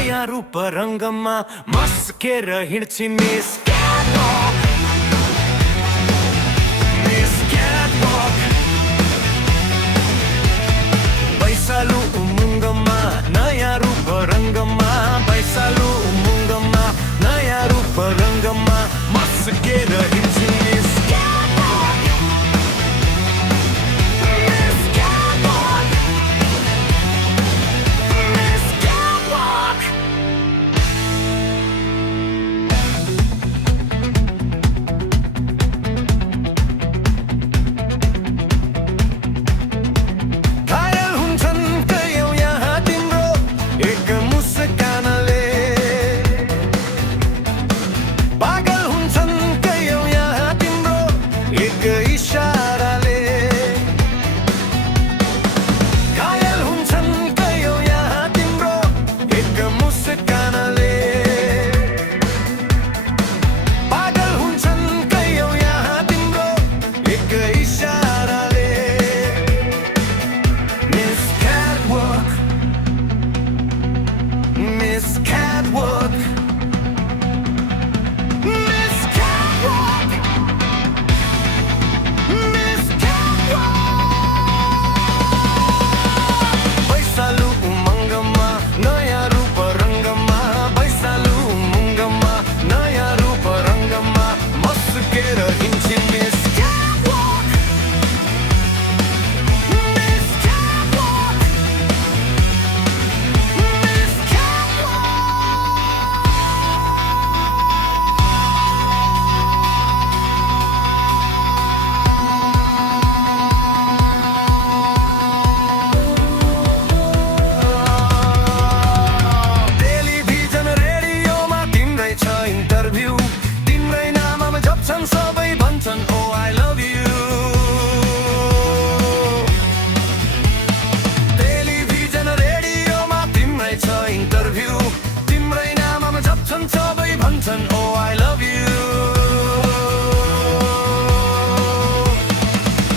नयाँ रूप रङ्गमा मस्केर हिँड्छिन् miss क्याटवक miss क्याटवक वैशालु उमङ्गमा नयाँ रूप रङ्गमा वैशालु उमङ्गमा नयाँ रूप रङ्गमा मस्केर हिँड्छिन् मिस Ms.Catwalk Ms.Catwalk Ms.Catwalk वैशालु उमङ्गमा नयाँ रूप रङ्गमा वैशालु उमङ्गमा नयाँ रूप रङ्गमा मस्केर हिँड्छिन् Ms.Catwalk Oh, I love you.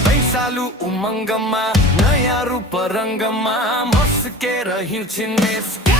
वैशालु उमङ्गमा नयाँ रूप रङ्गमा मस्केर हिँड्छिन् मिस